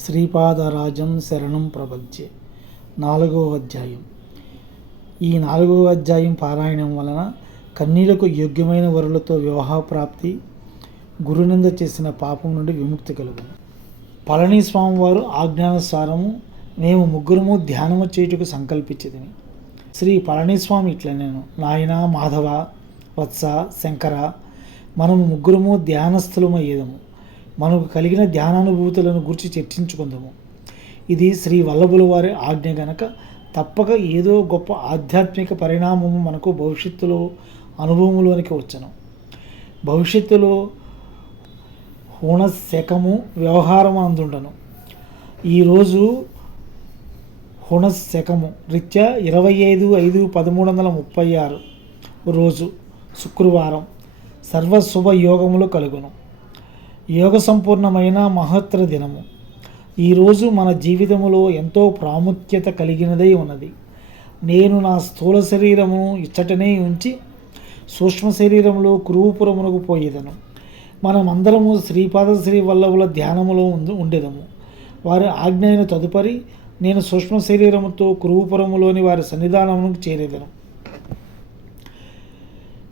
శ్రీపాదరాజం శరణం ప్రపంచే 4వ అధ్యాయం. ఈ 4వ అధ్యాయం పారాయణం వలన కన్నీలకు యోగ్యమైన వరులతో వివాహ ప్రాప్తి, గురునింద చేసిన పాపం నుండి విముక్తి కలుగును. పళనిస్వామి వారు ఆజ్ఞానుసారము మేము ముగ్గురము ధ్యానము చేయుటకు సంకల్పించితిమి. శ్రీ పళనిస్వామి ఇట్లా నేను నాయన మాధవ వత్స శంకర, మనము ముగ్గురము ధ్యానస్థులమయ్యేదము. మనకు కలిగిన ధ్యానానుభూతులను గురించి చర్చించుకుందాము. ఇది శ్రీ వల్లభుల వారి ఆజ్ఞ గనక తప్పక ఏదో గొప్ప ఆధ్యాత్మిక పరిణామము మనకు భవిష్యత్తులో అనుభవంలోనికి వచ్చను. భవిష్యత్తులో హుణశకము వ్యవహారం అందుండను. ఈరోజు హుణశకము రీత్యా 25/5/1336 రోజు శుక్రవారం సర్వశుభ యోగములు కలుగును. యోగ సంపూర్ణమైన మహత్తర దినము. ఈరోజు మన జీవితములో ఎంతో ప్రాముఖ్యత కలిగినదై ఉన్నది. నేను నా స్థూల శరీరమును ఇచ్చటనే ఉంచి సూక్ష్మ శరీరంలో కురుపురమునకు పోయేదను. మనమందరము శ్రీపాద శ్రీ వల్లభుల ధ్యానములో ఉండేదము. వారి ఆజ్ఞ అయిన తదుపరి నేను సూక్ష్మ శరీరముతో కురుపురములోని వారి సన్నిధానమునకు చేరేదను.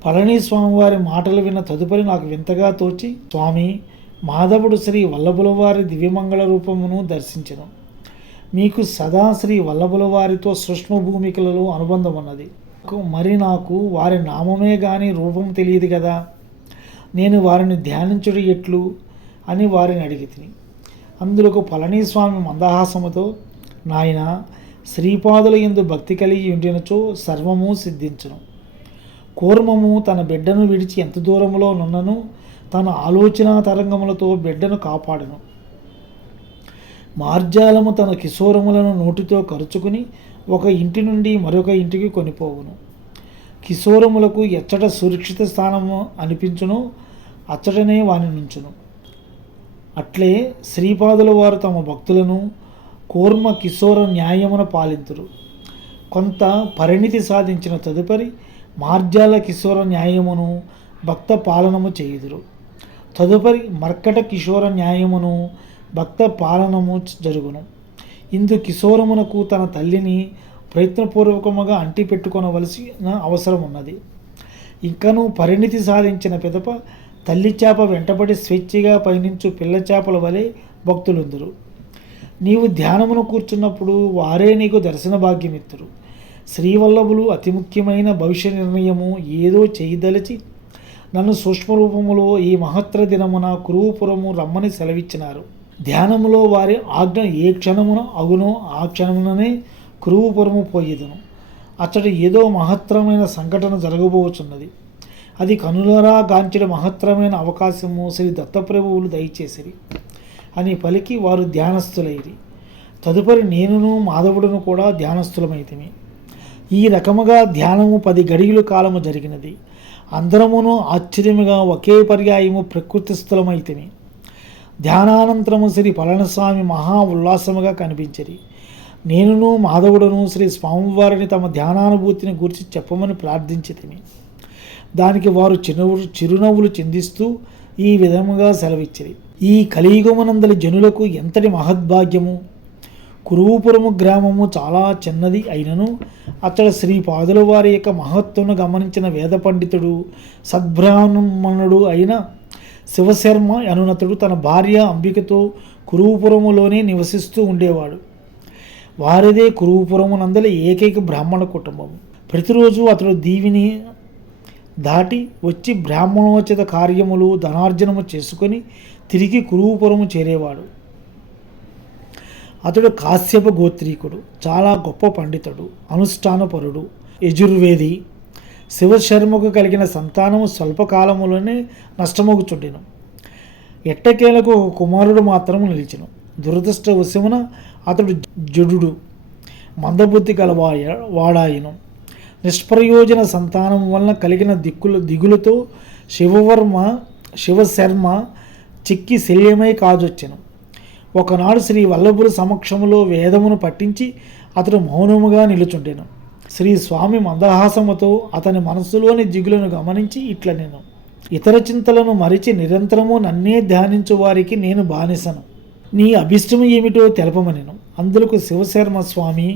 పళనిస్వామి వారి మాటలు విన్న తదుపరి నాకు వింతగా తోచి, స్వామి మాధవుడు శ్రీ వల్లభుల వారి దివ్యమంగళ రూపమును దర్శించెను. మీకు సదా శ్రీ వల్లభుల వారితో సూక్ష్మ భూమికలలో అనుబంధం ఉన్నది. మరి నాకు వారి నామమే గాని రూపం తెలియదు కదా, నేను వారిని ధ్యానించుడు ఎట్లు అని వారిని అడిగితిని. అందులకు పళనిస్వామి మందహాసముతో, నాయన శ్రీపాదుల యందు భక్తి కలిగి ఉండినచో సర్వము సిద్ధించును. కూర్మము తన బిడ్డను విడిచి ఎంత దూరంలో నున్నను తన ఆలోచన తరంగములతో బిడ్డను కాపాడను. మార్జాలము తన కిశోరములను నోటితో కరుచుకుని ఒక ఇంటి నుండి మరొక ఇంటికి కొనిపోవును. కిశోరములకు ఎచ్చట సురక్షిత స్థానము అనిపించును అచ్చటనే వాని నుంచును. అట్లే శ్రీపాదుల వారు తమ భక్తులను కూర్మ కిశోర న్యాయమున పాలింతురు. కొంత పరిణితి సాధించిన తదుపరి మార్జాల కిశోర న్యాయమును భక్త పాలనము చేయుదురు. తదుపరి మర్కట కిశోర న్యాయమును భక్త పాలనము జరుగును. ఇందు కిశోరమునకు తన తల్లిని ప్రయత్నపూర్వకముగా అంటిపెట్టుకొనవలసిన అవసరం ఉన్నది. ఇంకనూ పరిణితి సాధించిన పిదప తల్లి చేప వెంటబడి స్వేచ్ఛగా పయనించు పిల్ల చేపల వలె భక్తులుందరు. నీవు ధ్యానమును కూర్చున్నప్పుడు వారే నీకు దర్శన భాగ్యమిత్తురు. శ్రీవల్లభులు అతి ముఖ్యమైన భవిష్య నిర్ణయము ఏదో చేయదలిచి నన్ను సూక్ష్మరూపములో ఈ మహత్తర దినమున కురుపురము రమ్మని సెలవిచ్చినారు. ధ్యానములో వారి ఆజ్ఞ ఏ క్షణమున అగునో ఆ క్షణముననే కురుపురము పోయేదను. అచ్చటి ఏదో మహత్తరమైన సంఘటన జరగబోచున్నది. అది కనులరా గాంచిన మహత్తరమైన అవకాశము శ్రీ దత్తప్రభువులు దయచేసిరి అని పలికి వారు ధ్యానస్థులైరి. తదుపరి నేనును మాధవుడును కూడా ధ్యానస్థులమైతిమి. ఈ రకముగా ధ్యానము 10 గడియల కాలము జరిగినది. అందరమును ఆశ్చర్యముగా ఒకే పర్యాయము ప్రకృతిస్థలమైతిమి. ధ్యానానంతరము శ్రీ పళనిస్వామి మహా ఉల్లాసముగా కనిపించిరి. నేనును మాధవుడును శ్రీ స్వామివారిని తమ ధ్యానానుభూతిని గురించి చెప్పమని ప్రార్థించితిమి. దానికి వారు చిరునవ్వులు చిందిస్తూ ఈ విధముగా సెలవిచ్చిరి. ఈ కలియుగమునందలి జనులకు ఎంతటి మహద్భాగ్యము! కురుపురము గ్రామము చాలా చిన్నది అయినను అక్కడ శ్రీపాదుల వారి యొక్క మహత్వను గమనించిన వేద పండితుడు సద్బ్రాహ్మణుడు అయిన శివశర్మ అనునతుడు తన భార్య అంబికతో కురుపురములోనే నివసిస్తూ ఉండేవాడు. వారిదే కురుపురమునందలి ఏకైక బ్రాహ్మణ కుటుంబము. ప్రతిరోజు అతడు దీవిని దాటి వచ్చి బ్రాహ్మణోచిత కార్యములు ధనార్జనము చేసుకొని తిరిగి కురుపురము చేరేవాడు. అతడు కాశ్యప గోత్రీకుడు, చాలా గొప్ప పండితుడు, అనుష్ఠానపరుడు, యజుర్వేది. శివశర్మకు కలిగిన సంతానము స్వల్పకాలములోనే నష్టమొగుచుండెను. ఎట్టకేలకు ఒక కుమారుడు మాత్రము నిలిచెను. దురదృష్టవశమున అతడు జడుడు, మందబుద్ధి వాడాయను. నిష్ప్రయోజన సంతానం వలన కలిగిన దిగులతో శివశర్మ చిక్కి శల్యమై కాజొచ్చెను. ఒకనాడు శ్రీ వల్లభుల సమక్షములో వేదమును పట్టించి అతడు మౌనముగా నిలుచుండెను. శ్రీ స్వామి మందహాసముతో అతని మనస్సులోని దిగులను గమనించి ఇట్ల నేను, ఇతర చింతలను మరిచి నిరంతరము నన్నే ధ్యానించు వారికి నేను బానిసను. నీ అభిష్టం ఏమిటో తెలపమనెను. అందులకు శివశర్మ, స్వామి,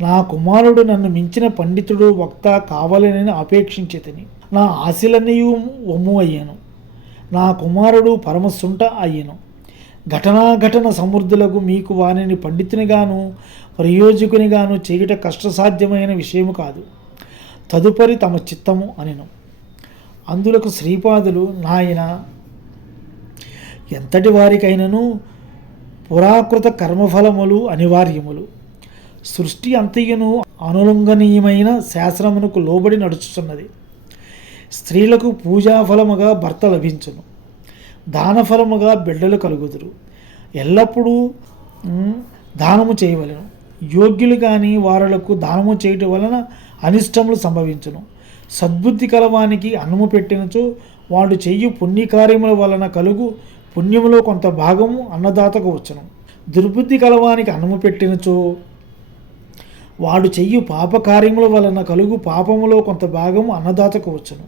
నా కుమారుడు నన్ను మించిన పండితుడు వక్త కావాలని అపేక్షించితిని. నా ఆశలన్నీ ఒమ్ము అయ్యాను. నా కుమారుడు పరమసుంట అయ్యను. ఘటనాఘటన సమృద్ధులకు మీకు వానిని పండితునిగాను ప్రయోజకునిగాను చేయుట కష్టసాధ్యమైన విషయము కాదు. తదుపరి తమ చిత్తము అనెను. అందులకు శ్రీపాదులు, నాయన, ఎంతటి వారికైనను పురాకృత కర్మఫలములు అనివార్యములు. సృష్టి అంతయును అనులంఘనీయమైన శాస్త్రమునకు లోబడి నడుచుతున్నది. స్త్రీలకు పూజాఫలముగా భర్త లభించును, దానఫలముగా బిడ్డలు కలుగుదురు. ఎల్లప్పుడూ దానము చేయవలెను. యోగ్యులు కానీ వారులకు దానము చేయటం వలన అనిష్టములు సంభవించును. సద్బుద్ధి కలవానికి అన్నము పెట్టినచో వాడు చెయ్యి పుణ్యకార్యముల వలన కలుగు పుణ్యములో కొంత భాగము అన్నదాతకు వచ్చును. దుర్బుద్ధి కలవానికి అన్నము పెట్టినచో వాడు చెయ్యి పాపకార్యముల వలన కలుగు పాపములో కొంత భాగము అన్నదాతకు వచ్చును.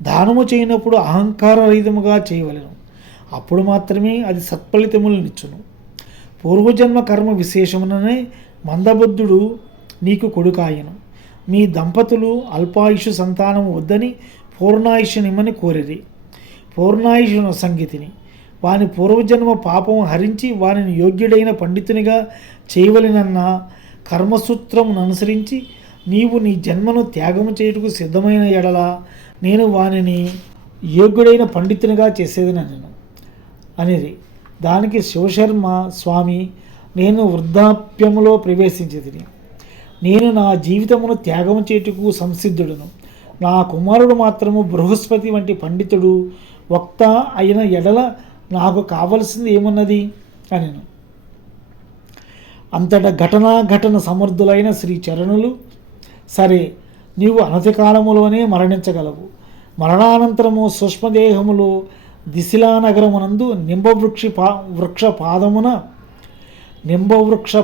దానము చేయనప్పుడు అహంకారరహితముగా చేయవలెను. అప్పుడు మాత్రమే అది సత్ఫలితములనిచ్చును. పూర్వజన్మ కర్మ విశేషముననే మందబుద్ధుడు నీకు కొడుకాయను. మీ దంపతులు అల్పాయుషు సంతానము వద్దని పూర్ణాయుషు నిమ్మని కోరిరి. పూర్ణాయుషును సంగీతిని వాని పూర్వజన్మ పాపము హరించి వానిని యోగ్యుడైన పండితునిగా చేయవలెనన్న కర్మసూత్రమును అనుసరించి నీవు నీ జన్మను త్యాగము చేయుటకు సిద్ధమైన ఎడల నేను వానిని యోగ్యుడైన పండితునిగా చేసేదనను అనేది. దానికి శివశర్మ, స్వామి, నేను వృద్ధాప్యములో ప్రవేశించేదిని. నేను నా జీవితమును త్యాగము చేయుటకు సంసిద్ధుడును. నా కుమారుడు మాత్రము బృహస్పతి వంటి పండితుడు వక్త అయిన ఎడల నాకు కావలసింది ఏమున్నది అనెను. అంతటా ఘటన సమర్థులైన శ్రీ చరణులు, సరే, నీవు అనతి కాలములోనే మరణించగలవు. మరణానంతరము సూక్ష్మదేహములో దిశిలానగరమునందు నింబవృక్ష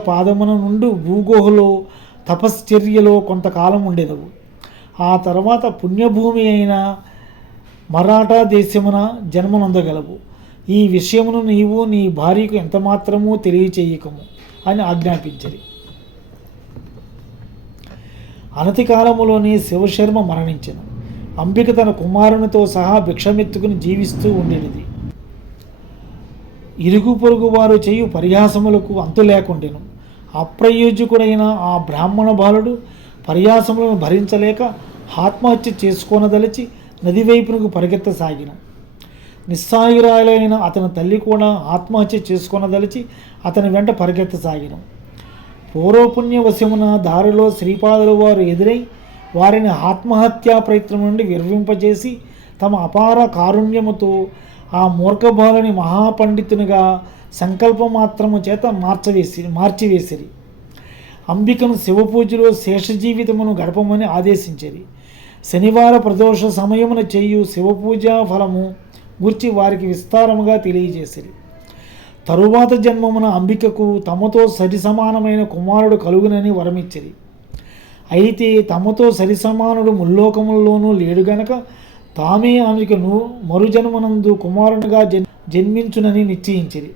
పాదమున నుండి భూగుహలో తపశ్చర్యలో కొంతకాలం ఉండేదవు. ఆ తర్వాత పుణ్యభూమి అయిన మరాఠా దేశమున జన్మనందగలవు. ఈ విషయమును నీవు నీ భార్యకు ఎంతమాత్రమూ తెలియచేయకము అని ఆజ్ఞాపించరి. అనతి కాలములోనే శివశర్మ మరణించెను. అంబిక తన కుమారునితో సహా భిక్షమెత్తుకుని జీవిస్తూ ఉండేది. ఇరుగు పొరుగు వారు చేయు పరిహాసములకు అంతు లేకుండెను. అప్రయోజకుడైన ఆ బ్రాహ్మణ బాలుడు పరిహాసములను భరించలేక ఆత్మహత్య చేసుకోనదలిచి నది వైపునకు పరిగెత్తసాగిన. నిస్సాయురాలైన అతని తల్లి కూడా ఆత్మహత్య చేసుకొనదలిచి అతని వెంట పరిగెత్తసాగిన. పూర్వపుణ్యవశమున దారిలో శ్రీపాదుల వారు ఎదురై వారిని ఆత్మహత్యా ప్రయత్నం నుండి విరవింపజేసి తమ అపార కారుణ్యముతో ఆ మూర్ఖబాలుని మహాపండితునిగా సంకల్పమాత్రము చేత మార్చివేసిరి. అంబికను శివపూజలో శేషజీవితమును గడపమని ఆదేశించిరి. శనివార ప్రదోష సమయమున చేయు శివపూజా ఫలము గురించి వారికి విస్తారముగా తెలియజేసిరి. తరువాత జన్మమున అంబికకు తమతో సరిసమానమైన కుమారుడు కలుగునని వరమిచ్చిరి. అయితే తమతో సరిసమానుడు ముల్లోకములలోనూ లేడు గనక తామే ఆమెకు మరుజన్మనందు కుమారునిగా జన్మించునని నిశ్చయించిరి.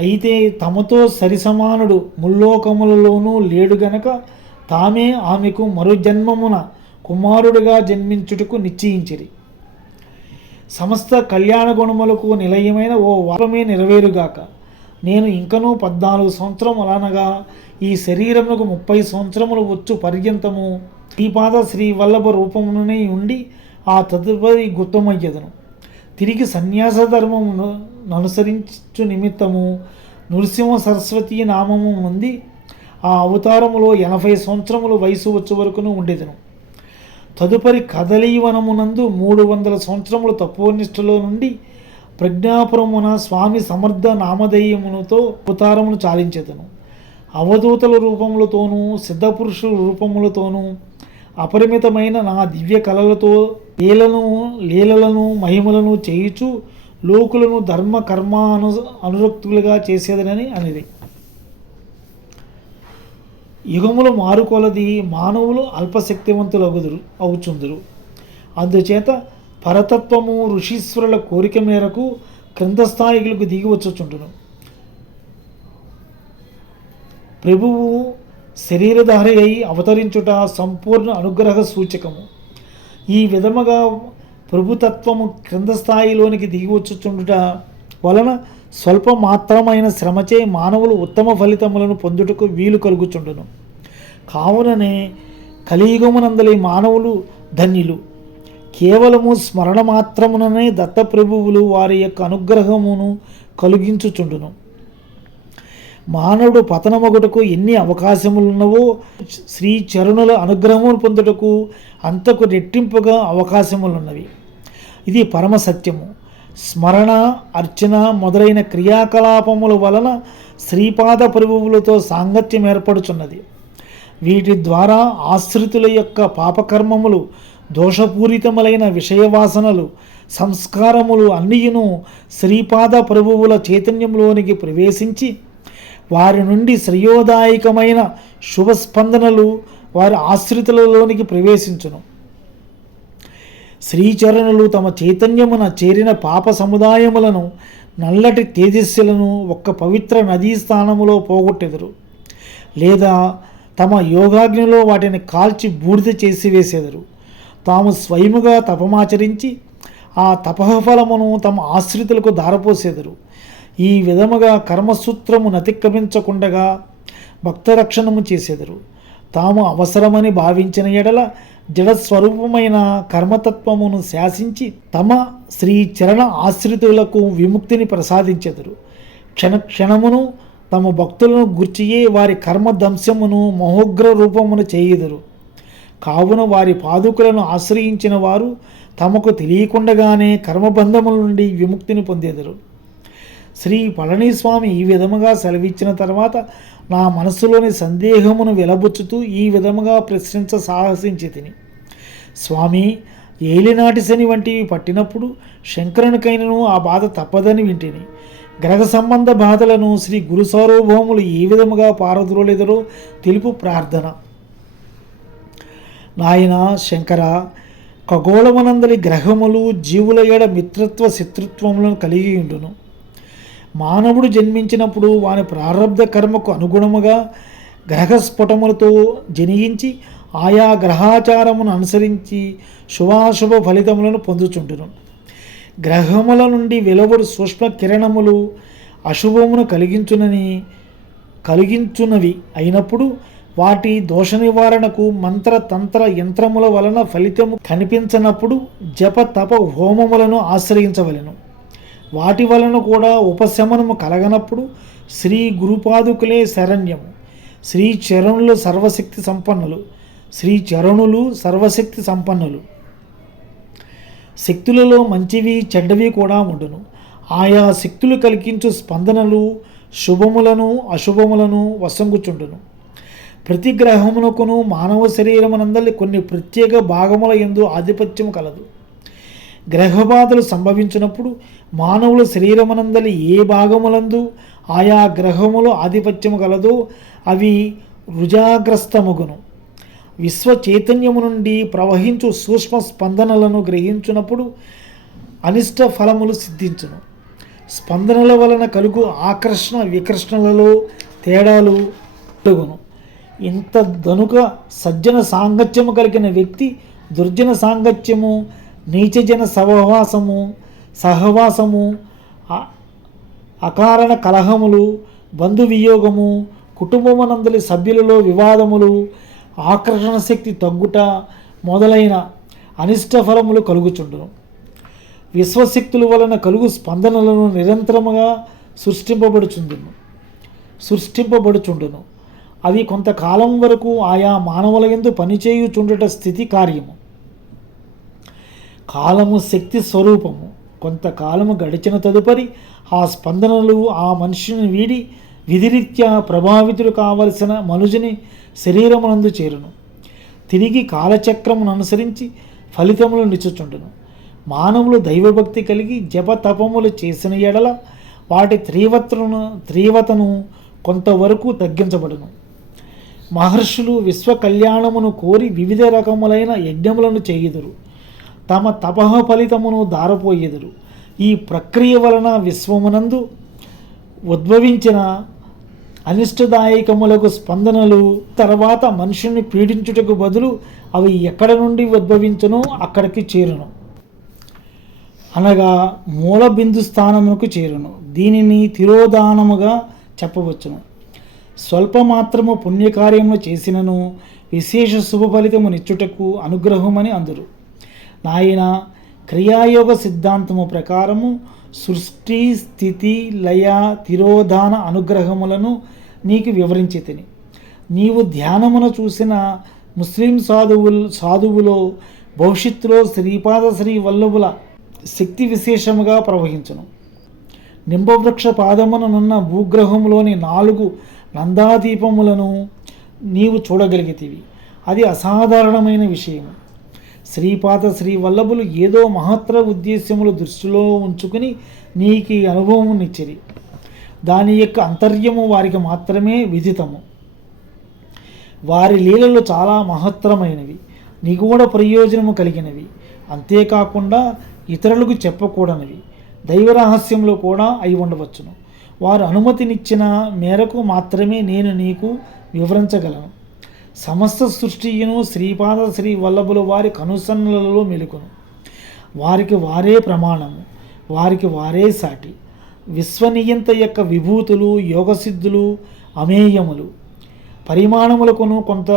అయితే తమతో సరిసమానుడు ముల్లోకములలోనూ లేడు గనక తామే ఆమెకు మరుజన్మమున కుమారుడిగా జన్మించుటకు నిశ్చయించిరి. సమస్త కళ్యాణ గుణములకు నిలయమైన ఓ వాపమే నెరవేరుగాక. నేను ఇంకనూ 14 సంవత్సరములనగా ఈ శరీరమునకు 30 సంవత్సరములు వచ్చు పర్యంతము శ్రీపాద శ్రీ వల్లభ రూపముననే ఉండి ఆ తదుపరి గుప్తమయ్యదను. తిరిగి సన్యాస ధర్మమును అనుసరించు నిమిత్తము నృసింహ సరస్వతి నామము ఉంది. ఆ అవతారములో 80 సంవత్సరములు వయసు వచ్చు వరకును ఉండేదను. తదుపరి కదలీవనమునందు 300 సంవత్సరములు తపోనిష్టలో నుండి ప్రజ్ఞాపురమున స్వామి సమర్థ నామధేయములతో అవతారమును చాలించెదను. అవధూతల రూపములతోనూ సిద్ధపురుషుల రూపములతోనూ అపరిమితమైన నా దివ్య కళలతో లీలలను మహిమలను చేయుచు లోకులను ధర్మ కర్మ అనురక్తులుగా చేసేదనని అనేది. యుగములు మారుకొలది మానవులు అల్పశక్తివంతులు అవుచుందురు. అందుచేత పరతత్వము ఋషీశ్వరుల కోరిక మేరకు క్రింద స్థాయిలకు దిగి వచ్చుచుండును. ప్రభువు శరీరధారి అయి అవతరించుట సంపూర్ణ అనుగ్రహ సూచకము. ఈ విధముగా ప్రభుతత్వము క్రింద స్థాయిలోనికి దిగి వచ్చుచుండుట వలన స్వల్ప మాత్రమైన శ్రమచే మానవులు ఉత్తమ ఫలితములను పొందుటకు వీలు కలుగుచుండును. కావుననే కలియుగమునందలి మానవులు ధన్యులు. కేవలము స్మరణ మాత్రముననే దత్తప్రభువులు వారి యొక్క అనుగ్రహమును కలిగించుచుండును. మానవుడు పతనమగుటకు ఎన్ని అవకాశములున్నవో శ్రీ చరణుల అనుగ్రహమును పొందుటకు అంతకు రెట్టింపుగా అవకాశములున్నవి. ఇది పరమ సత్యము. స్మరణ, అర్చన మొదలైన క్రియాకలాపముల వలన శ్రీపాద ప్రభువులతో సాంగత్యం ఏర్పడుచున్నది. వీటి ద్వారా ఆశ్రితుల యొక్క పాపకర్మములు, దోషపూరితములైన విషయవాసనలు, సంస్కారములు అన్నియును శ్రీపాద ప్రభువుల చైతన్యంలోనికి ప్రవేశించి వారి నుండి శ్రేయోదాయకమైన శుభస్పందనలు వారి ఆశ్రితులలోనికి ప్రవేశించును. శ్రీచరణులు తమ చైతన్యమున చేరిన పాప సముదాయములను, నల్లటి తేజస్సులను ఒక్క పవిత్ర నదీ స్థానములో పోగొట్టెదరు, లేదా తమ యోగాగ్నిలో వాటిని కాల్చి బూడిద చేసి వేసెదరు. తాము స్వయముగా తపమాచరించి ఆ తపఫలమును తమ ఆశ్రితులకు దారపోసెదరు. ఈ విధముగా కర్మసూత్రము నతిక్రమించకుండగా భక్తరక్షణము చేసెదరు. తాము అవసరమని భావించిన ఎడల జడస్వరూపమైన కర్మతత్వమును శాసించి తమ శ్రీ చరణ ఆశ్రితులకు విముక్తిని ప్రసాదించెదరు. క్షణక్షణమును తమ భక్తులను గుర్చియే వారి కర్మదంశమును మహోగ్ర రూపమును చేయుదురు. కావున వారి పాదుకులను ఆశ్రయించిన వారు తమకు తెలియకుండగానే కర్మబంధముల నుండి విముక్తిని పొందేదరు. శ్రీ పళనిస్వామి ఈ విధముగా సెలవిచ్చిన తర్వాత నా మనస్సులోని సందేహమును వెలబుచ్చుతూ ఈ విధముగా ప్రశ్నించ సాహసించి తిని, స్వామి, ఏలినాటి శని వంటివి పట్టినప్పుడు శంకరునికైనను ఆ బాధ తప్పదని వింటిని. గ్రహ సంబంధ బాధలను శ్రీ గురు సార్వభౌములు ఏ విధముగా పారద్రోలెదరో తెలుపు ప్రార్థన. నాయన శంకర, ఖగోళమునందలి గ్రహములు జీవుల ఏడ మిత్రత్వ శత్రుత్వములను కలిగి ఉండును. మానవుడు జన్మించినప్పుడు వాని ప్రారబ్ధ కర్మకు అనుగుణముగా గ్రహస్ఫుటములతో జనించి ఆయా గ్రహాచారమును అనుసరించి శుభాశుభ ఫలితములను పొందుచుండును. గ్రహముల నుండి వెలువడు సూక్ష్మ కిరణములు అశుభమును కలిగించునవి అయినప్పుడు వాటి దోష నివారణకు మంత్ర తంత్ర యంత్రముల వలన ఫలితము కనిపించనప్పుడు జప తప హోమములను ఆశ్రయించవలెను. వాటి వలన కూడా ఉపశమనము కలగనప్పుడు శ్రీ గురుపాదుకులే శరణ్యము. శ్రీచరణులు సర్వశక్తి సంపన్నులు. శక్తులలో మంచివి చెడ్డవి కూడా ఉండును. ఆయా శక్తులు కలిగించు స్పందనలు శుభములను అశుభములను వసంగుచుండును. ప్రతి గ్రహమునకును మానవ శరీరమునందలి కొన్ని ప్రత్యేక భాగముల యందు ఆధిపత్యము కలదు. గ్రహబాధలు సంభవించినప్పుడు మానవుల శరీరమునందలి ఏ భాగములందు ఆయా గ్రహములు ఆధిపత్యము కలదో అవి రుజాగ్రస్తముగును. విశ్వ చైతన్యము నుండి ప్రవహించు సూక్ష్మ స్పందనలను గ్రహించినప్పుడు అనిష్ట ఫలములు సిద్ధించును. స్పందనల వలన కలుగు ఆకర్షణ వికర్షణలలో తేడాలు పెరుగును. ఇంత దనుక సజ్జన సాంగత్యము కలిగిన వ్యక్తి దుర్జన సాంగత్యము, నీచజన సహవాసము, అకారణ కలహములు, బంధువియోగము, కుటుంబమునందలి సభ్యులలో వివాదములు, ఆకర్షణ శక్తి తగ్గుట మొదలైన అనిష్ట ఫలములు కలుగుచుండును. విశ్వశక్తుల వలన కలుగు స్పందనలను నిరంతరముగా సృష్టింపబడుచుండును. అవి కొంతకాలం వరకు ఆయా మానవుల యందు పనిచేయుచుండుట స్థితి కార్యము. కాలము శక్తి స్వరూపము. కొంతకాలము గడిచిన తదుపరి ఆ స్పందనలు ఆ మనిషిని వీడి విధిరీత్యా ప్రభావితుడు కావలసిన మనుజుని శరీరమునందు చేరును. తిరిగి కాలచక్రమును అనుసరించి ఫలితములు నిచ్చుచుండును. మానవులు దైవభక్తి కలిగి జప తపములు చేసిన ఎడల వాటి తీవ్రతను కొంతవరకు తగ్గించబడును. మహర్షులు విశ్వ కళ్యాణమును కోరి వివిధ రకములైన యజ్ఞములను చేయుదురు. తమ తపః ఫలితమును దారపోయేదురు. ఈ ప్రక్రియ వలన విశ్వమునందు ఉద్భవించిన అనిష్టదాయకములకు స్పందనలు తర్వాత మనుషుని పీడించుటకు బదులు అవి ఎక్కడ నుండి ఉద్భవించునో అక్కడికి చేరును, అనగా మూల బిందు స్థానముకు చేరును. దీనిని తిరోధానముగా చెప్పవచ్చును. స్వల్పమాత్రము పుణ్యకార్యము చేసినను విశేష శుభ ఫలితము నిచ్చుటకు అనుగ్రహమని అందురు. నాయన, క్రియాయోగ సిద్ధాంతము ప్రకారము సృష్టి, స్థితి, లయ, తిరోధాన అనుగ్రహములను నీకు వివరించి తిని. నీవు ధ్యానమున చూసిన ముస్లిం సాధువులో భవిష్యత్తులో శ్రీపాద శ్రీ వల్లభుల శక్తి విశేషముగా ప్రవహించును. నింబవృక్ష పాదముననున్న భూగ్రహములోని 4 నందాదీపములను నీవు చూడగలిగితివి. అది అసాధారణమైన విషయము. శ్రీపాద శ్రీ వల్లభులు ఏదో మహత్తర ఉద్దేశ్యములు దృష్టిలో ఉంచుకుని నీకు ఈ అనుభవమునిచ్చిరి. దాని యొక్క అంతర్యము వారికి మాత్రమే విదితము. వారి లీలలు చాలా మహత్తరమైనవి, నిగూఢ ప్రయోజనము కలిగినవి, అంతేకాకుండా ఇతరులకు చెప్పకూడనివి, దైవరహస్యంలో కూడా అయి ఉండవచ్చును. వారు అనుమతినిచ్చిన మేరకు మాత్రమే నేను నీకు వివరించగలను. సమస్త సృష్టియును శ్రీపాద శ్రీ వల్లభులు వారి కనుసన్నలలో మెలుకును. వారికి వారే ప్రమాణము, వారికి వారే సాటి. విశ్వనియంత యొక్క విభూతులు, యోగసిద్ధులు అమేయములు, పరిమాణములకును కొంత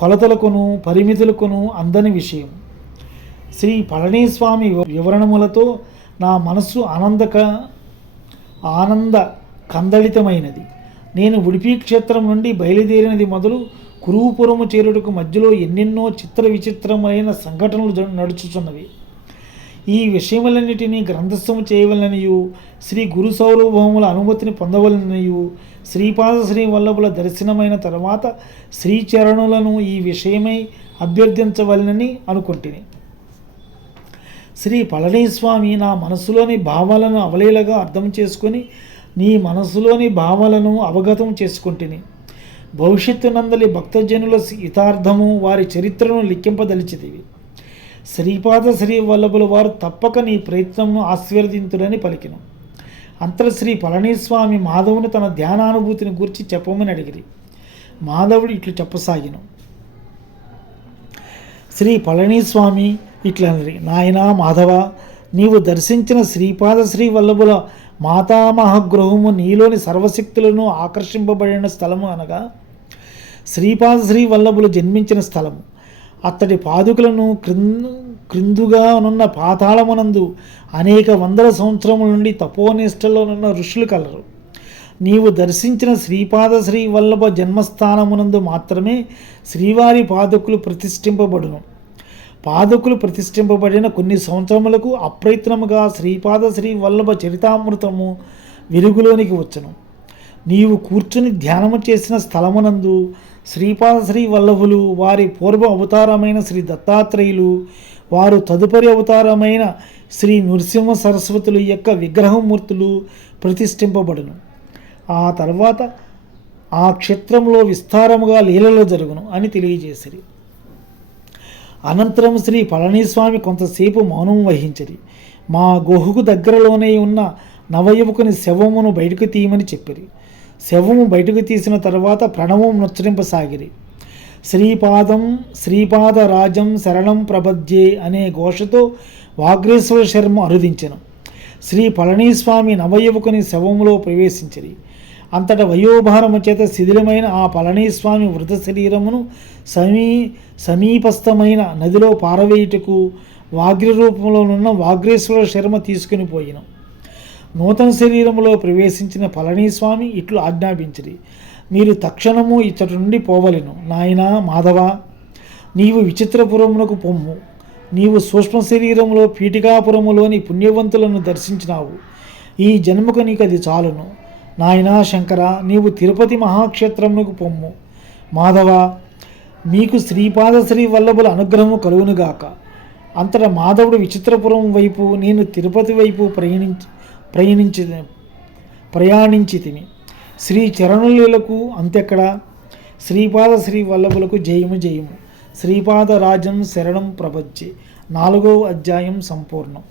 కొలతలకును పరిమితులకును అందని విషయం. శ్రీ పళనిస్వామి వివరణములతో నా మనస్సు ఆనంద కందళితమైనది. నేను ఉడిపి క్షేత్రం నుండి బయలుదేరినది మొదలు కురుపురము చేరుటకు మధ్యలో ఎన్నెన్నో చిత్ర విచిత్రమైన సంఘటనలు నడుచుచున్నవి. ఈ విషయములన్నిటినీ గ్రంథస్థము చేయవలననియు శ్రీ గురు సౌరభౌముల అనుమతిని పొందవలననియు శ్రీపాద శ్రీ వల్లభుల దర్శనమైన తర్వాత శ్రీచరణులను ఈ విషయమై అభ్యర్థించవలనని అనుకుంటుని. శ్రీ పళనిస్వామి నా మనసులోని భావాలను అవలీలగా అర్థం చేసుకొని నీ మనసులోని భావాలను అవగతం చేసుకుంటుని. భవిష్యత్తు నందలి భక్తజనుల హితార్థము వారి చరిత్రను లిఖింపదలిచితివి. శ్రీపాద శ్రీ వల్లభుల వారు తప్పక నీ ప్రయత్నంను ఆశీర్వదింతుడని పలికిను. అంతర శ్రీ పళనిస్వామి మాధవుని తన ధ్యానానుభూతిని గురించి చెప్పమని అడిగిరి. మాధవుడు ఇట్లు చెప్పసాగిను. శ్రీ పళనిస్వామి ఇట్లనరి, నాయనా మాధవ, నీవు దర్శించిన శ్రీపాద శ్రీ వల్లభుల మాతామహ గృహము నీలోని సర్వశక్తులను ఆకర్షింపబడిన స్థలము, అనగా శ్రీపాద శ్రీ వల్లభులు జన్మించిన స్థలము. అత్తడి పాదుకలను క్రిందుగానున్న పాతాళమునందు అనేక వందల సంవత్సరముల నుండి తపోనిష్టలోనున్న ఋషులు కలరు. నీవు దర్శించిన శ్రీపాద శ్రీ వల్లభ జన్మస్థానమునందు మాత్రమే శ్రీవారి పాదుకులు ప్రతిష్ఠింపబడును. పాదుకులు ప్రతిష్ఠింపబడిన కొన్ని సంవత్సరములకు అప్రయత్నముగా శ్రీపాద శ్రీ వల్లభ చరితామృతము వెలుగులోనికి వచ్చును. నీవు కూర్చుని ధ్యానము చేసిన స్థలమునందు శ్రీపాద శ్రీ వల్లభులు, వారి పూర్వ అవతారమైన శ్రీ దత్తాత్రేయులు, వారు తదుపరి అవతారమైన శ్రీ నృసింహ సరస్వతులు యొక్క విగ్రహమూర్తులు ప్రతిష్ఠింపబడును. ఆ తర్వాత ఆ క్షేత్రంలో విస్తారముగా లీలలు జరుగును అని తెలియజేసిరి. అనంతరం శ్రీ పళనిస్వామి కొంతసేపు మౌనం వహించిరి. మా గుహకు దగ్గరలోనే ఉన్న నవయువకుని శవమును బయటకు తీయమని చెప్పిరి. శవము బయటకు తీసిన తర్వాత ప్రణవం నొచ్చరింపసాగిరి. శ్రీపాదరాజం శరణం ప్రపద్యే అనే ఘోషతో వాగ్రేశ్వర శర్మ అనుదించెను. శ్రీ పళనిస్వామి నవయువకుని శవములో ప్రవేశించిరి. అంతటా వయోభారము చేత శిథిలమైన ఆ పళనిస్వామి వృద్ధ శరీరమును సమీపస్థమైన నదిలో పారవేయుటకు వాగ్రి రూపంలోనున్న వాగ్రేశ్వర శర్మ తీసుకుని పోయిను. నూతన శరీరములో ప్రవేశించిన పళనిస్వామి ఇట్లు ఆజ్ఞాపించిరి, మీరు తక్షణము ఇచ్చటి నుండి పోవలెను. నాయనా మాధవ, నీవు విచిత్రపురమునకు పొమ్ము. నీవు సూక్ష్మ శరీరములో పీఠికాపురములోని పుణ్యవంతులను దర్శించినావు. ఈ జన్మకు నీకు అది చాలును. నాయనా శంకర, నీవు తిరుపతి మహాక్షేత్రమునకు పొమ్ము. మాధవ, మీకు శ్రీపాద శ్రీ వల్లభుల అనుగ్రహము కలుగునుగాక. అంతటా మాధవుడు విచిత్రపురం వైపు, నేను తిరుపతి వైపు ప్రయాణించితిని. శ్రీ చరణులకు అంతెక్కడ. శ్రీపాద శ్రీ వల్లభులకు జయము జయము. శ్రీపాద రాజం శరణం ప్రపంచే. 4వ అధ్యాయం సంపూర్ణం.